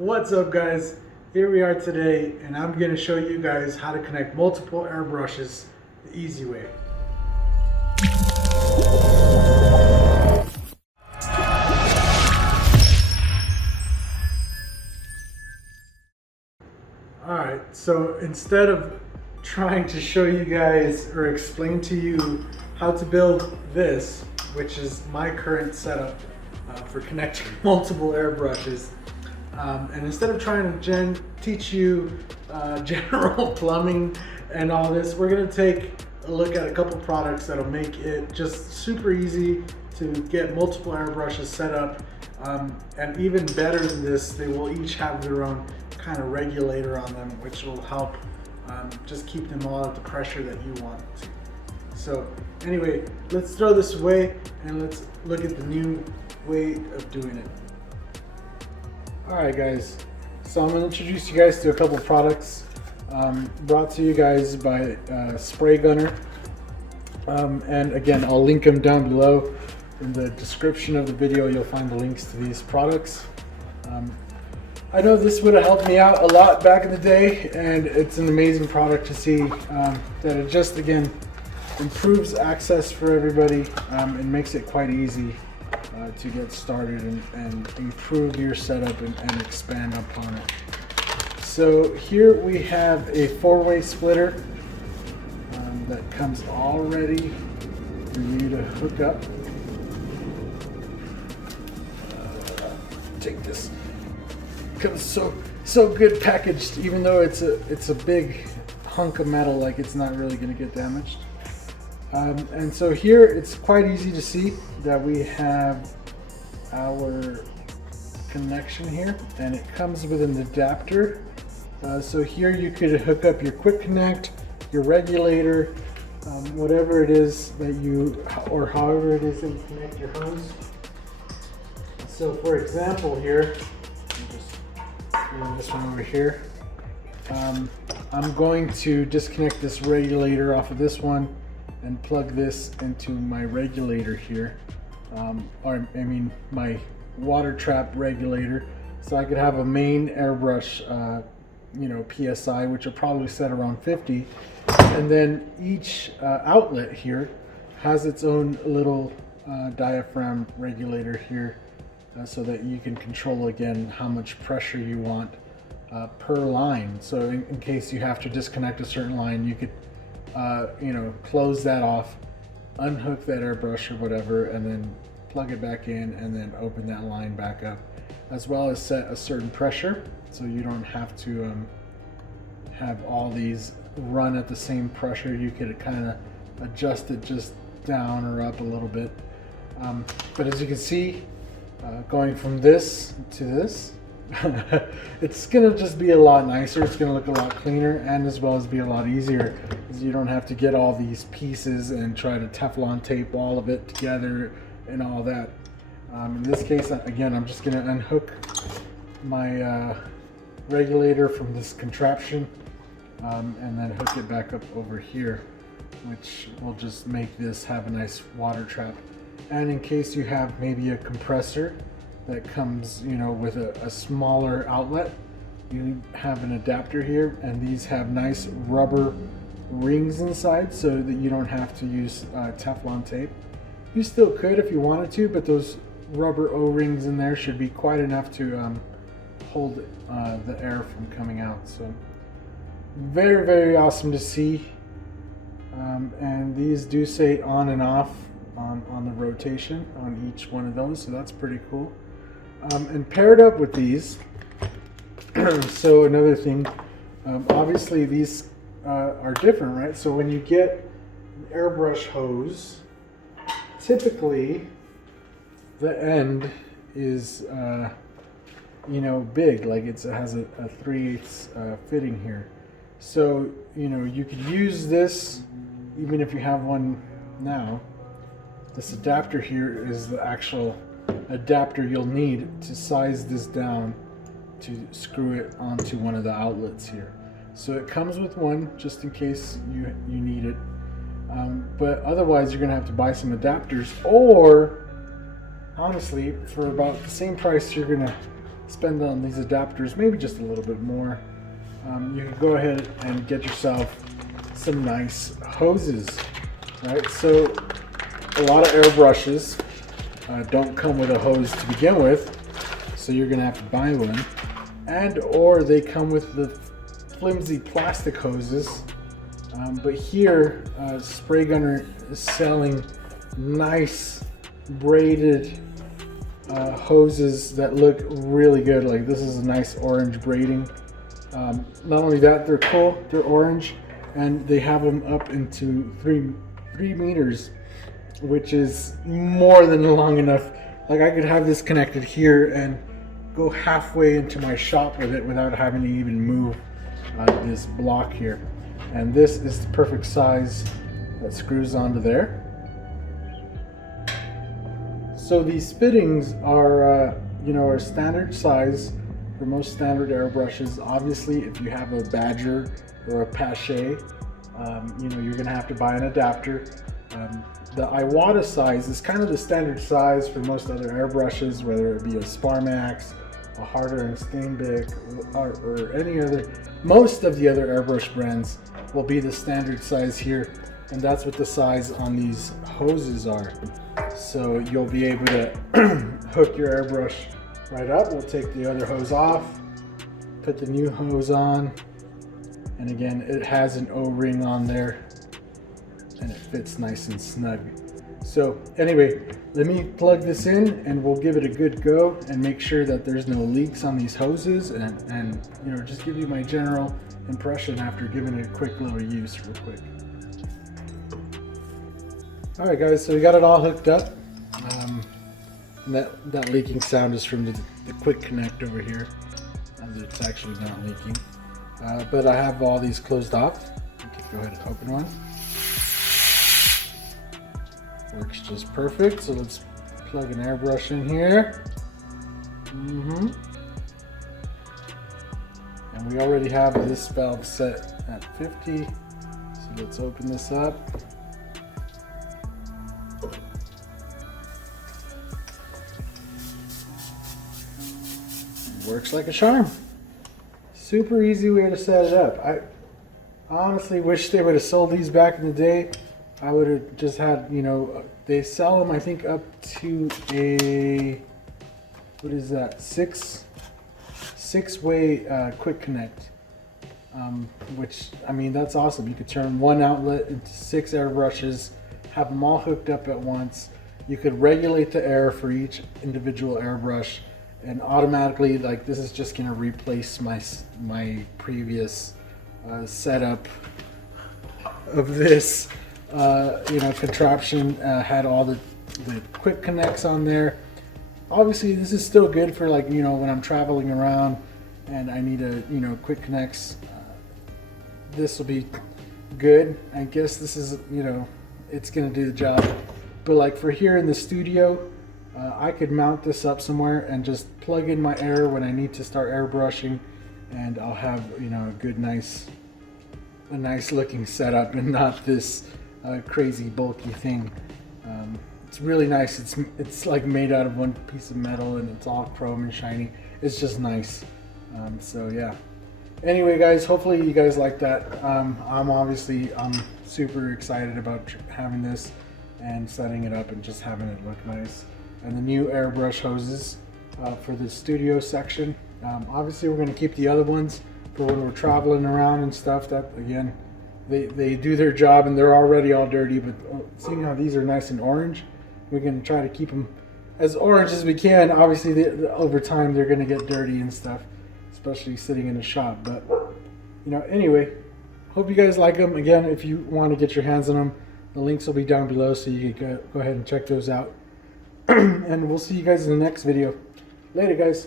What's up, guys? Here we are today, and I'm going to show you guys how to connect multiple airbrushes the easy way. Alright, so instead of trying to show you guys or explain to you how to build this, which is my current setup for connecting multiple airbrushes, and instead of trying to teach you general plumbing and all this, we're going to take a look at a couple products that'll make it just super easy to get multiple airbrushes set up. And even better than this, they will each have their own kind of regulator on them, which will help just keep them all at the pressure that you want to. So anyway, let's throw this away and let's look at the new way of doing it. Alright guys, so I'm going to introduce you guys to a couple products brought to you guys by Spray Gunner. And again, I'll link them down below. In the description of the video, you'll find the links to these products. I know this would have helped me out a lot back in the day, and it's an amazing product to see that it just, again, improves access for everybody and makes it quite easy to get started and improve your setup and expand upon it. So here we have a 4-way splitter that comes all ready for you to hook up. Take this. Comes so good packaged, even though it's a big hunk of metal, like it's not really going to get damaged. And so here it's quite easy to see that we have our connection here, and it comes with an adapter. So here you could hook up your quick connect, your regulator, whatever it is that you, or however it is that you connect your hose. So for example here, this one over here, I'm going to disconnect this regulator off of this one and plug this into my regulator here, or I mean my water trap regulator, so I could have a main airbrush PSI, which will probably set around 50, and then each outlet here has its own little diaphragm regulator here, so that you can control again how much pressure you want per line. So in case you have to disconnect a certain line, you could close that off, unhook that airbrush or whatever, and then plug it back in and then open that line back up, as well as set a certain pressure so you don't have to have all these run at the same pressure. You could kind of adjust it just down or up a little bit, but as you can see, going from this to this, it's gonna just be a lot nicer. It's gonna look a lot cleaner, and as well as be a lot easier, because you don't have to get all these pieces and try to Teflon tape all of it together and all that. In this case, again, I'm just gonna unhook my regulator from this contraption and then hook it back up over here, which will just make this have a nice water trap. And in case you have maybe a compressor that comes, with a smaller outlet, you have an adapter here, and these have nice rubber rings inside so that you don't have to use Teflon tape. You still could if you wanted to, but those rubber O-rings in there should be quite enough to hold the air from coming out. So very, very awesome to see. And these do say on and off on the rotation on each one of those, so that's pretty cool. And paired up with these, so another thing, obviously these are different, right? So when you get an airbrush hose, typically the end is big, like it has a 3/8 fitting here. So you could use this even if you have one now. This adapter here is the actual adapter you'll need to size this down to screw it onto one of the outlets here. So it comes with one just in case you need it, but otherwise you're gonna have to buy some adapters, or honestly for about the same price you're gonna spend on these adapters maybe just a little bit more, you can go ahead and get yourself some nice hoses, right? So a lot of airbrushes don't come with a hose to begin with, so you're gonna have to buy one, and or they come with the flimsy plastic hoses. But here, Spray Gunner is selling nice braided hoses that look really good. Like this is a nice orange braiding. Not only that, they're cool, they're orange, and they have them up into 3 meters, which is more than long enough. Like I could have this connected here and go halfway into my shop with it without having to even move this block here. And this is the perfect size that screws onto there. So these fittings are, are standard size for most standard airbrushes. Obviously, if you have a Badger or a Pache, you're gonna have to buy an adapter. The Iwata size is kind of the standard size for most other airbrushes, whether it be a Sparmax, a Harder and Steenbeck, or any other. Most of the other airbrush brands will be the standard size here, and that's what the size on these hoses are. So you'll be able to hook your airbrush right up. We'll take the other hose off, put the new hose on, and again, it has an O-ring on there and it fits nice and snug. So anyway, let me plug this in and we'll give it a good go and make sure that there's no leaks on these hoses, and just give you my general impression after giving it a quick little use real quick. All right guys, so we got it all hooked up. And that leaking sound is from the quick connect over here, as it's actually not leaking. But I have all these closed off. Okay, go ahead and open one. Works just perfect. So let's plug an airbrush in here. And we already have this valve set at 50. So let's open this up. Works like a charm. Super easy way to set it up. I honestly wish they would have sold these back in the day. I would have just had, they sell them I think up to a, what is that, six-way quick connect, which, I mean, that's awesome. You could turn one outlet into 6 airbrushes, have them all hooked up at once. You could regulate the air for each individual airbrush, and automatically, like, this is just gonna replace my previous setup of this contraption. Had all the quick connects on there. Obviously this is still good for, like, when I'm traveling around and I need a quick connects. This will be good. I guess this is it's gonna do the job. But like for here in the studio, I could mount this up somewhere and just plug in my air when I need to start airbrushing, and I'll have a good nice looking setup and not this crazy bulky thing. It's really nice. It's like made out of one piece of metal and it's all chrome and shiny. It's just nice. So yeah. Anyway guys, hopefully you guys like that. I'm super excited about having this and setting it up and just having it look nice. And the new airbrush hoses for the studio section. Obviously we're going to keep the other ones for when we're traveling around and stuff. That again, they do their job and they're already all dirty, but seeing how these are nice and orange, we're going to try to keep them as orange as we can. Obviously over time they're going to get dirty and stuff, especially sitting in a shop. But anyway, hope you guys like them. Again, if you want to get your hands on them, the links will be down below, so you can go ahead and check those out. And we'll see you guys in the next video. Later guys.